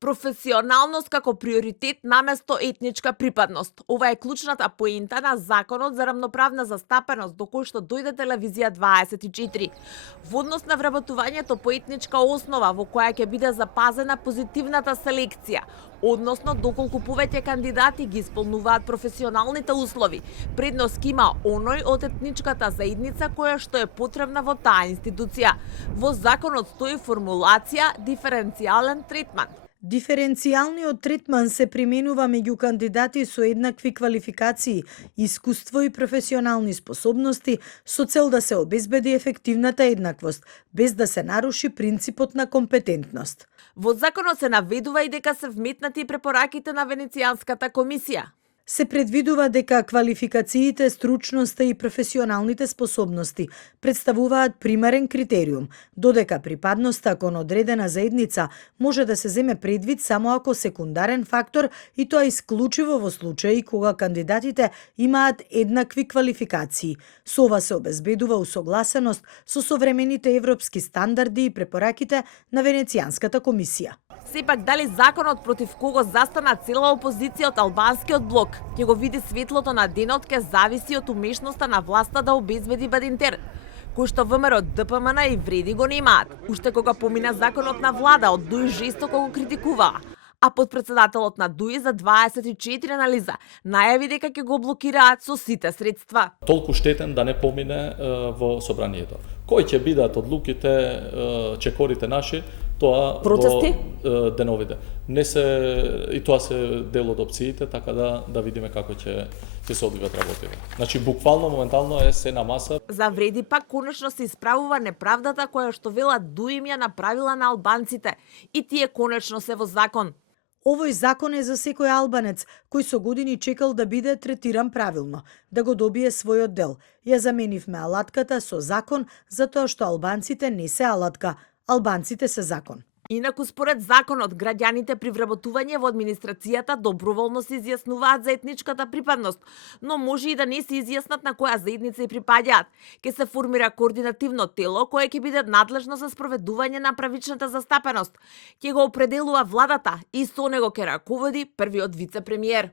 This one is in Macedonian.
Професионалност како приоритет наместо етничка припадност. Ова е клучната поента на Законот за рамноправна застапеност до кој што дојде телевизија 24. Во однос на вработувањето по етничка основа во која ќе биде запазена позитивната селекција, односно доколку повеќе кандидати ги исполнуваат професионалните услови, предност има оној од етничката заедница која што е потребна во таа институција. Во законот стои формулација диференцијален третман. Диференцијалниот третман се применува меѓу кандидати со еднакви квалификации, искуство и професионални способности со цел да се обезбеди ефективната еднаквост, без да се наруши принципот на компетентност. Во законот се наведува и дека се вметнати препораките на Венецијанската комисија. Се предвидува дека квалификациите, стручноста и професионалните способности представуваат примарен критериум, додека припадноста кон одредена заедница може да се земе предвид само ако секундарен фактор и тоа исклучиво во случаи кога кандидатите имаат еднакви квалификации. Со ова се обезбедува усогласеност со современите европски стандарди и препораките на Венецијанската комисија. Сепак, дали законот против кого застана цела опозиција од албанскиот блок ќе го види светлото на денот ќе зависи од умешноста на власта да обезбеди Бадинтер, кој што ВМРО, ДПМН и Вреди го немаат. Уште кога помина законот на влада, од Дуј жестоко го критикуваа. А подпредседателот на ДУИ за 24 анализа најави дека ќе го блокираат со сите средства. Толку штетен да не помине во собранието. Кои ќе бидат одлуките, чекорите наши, тоа протести во деновите. Не се и тоа се дел од опциите, така да видиме како ќе се одвиват работите. Значи буквално моментално е се на маса. За Вреди пак конечно се исправува неправдата која што вела ДУИ ја направила на албанците и тие конечно се во закон. Овој закон е за секој албанец кој со години чекал да биде третиран правилно, да го добие својот дел. Ја заменивме алатката со закон затоа што албанците не се алатка, албанците се закон. Инаку според законот, граѓаните при вработување во администрацијата доброволно се изјаснуваат за етничката припадност, но може и да не се изјаснат на која заедница и припаѓаат. Ке се формира координативно тело кое ќе биде надлежно за спроведување на правичната застапеност. Ќе го определува владата и со него ќе раководи првиот вице-премиер.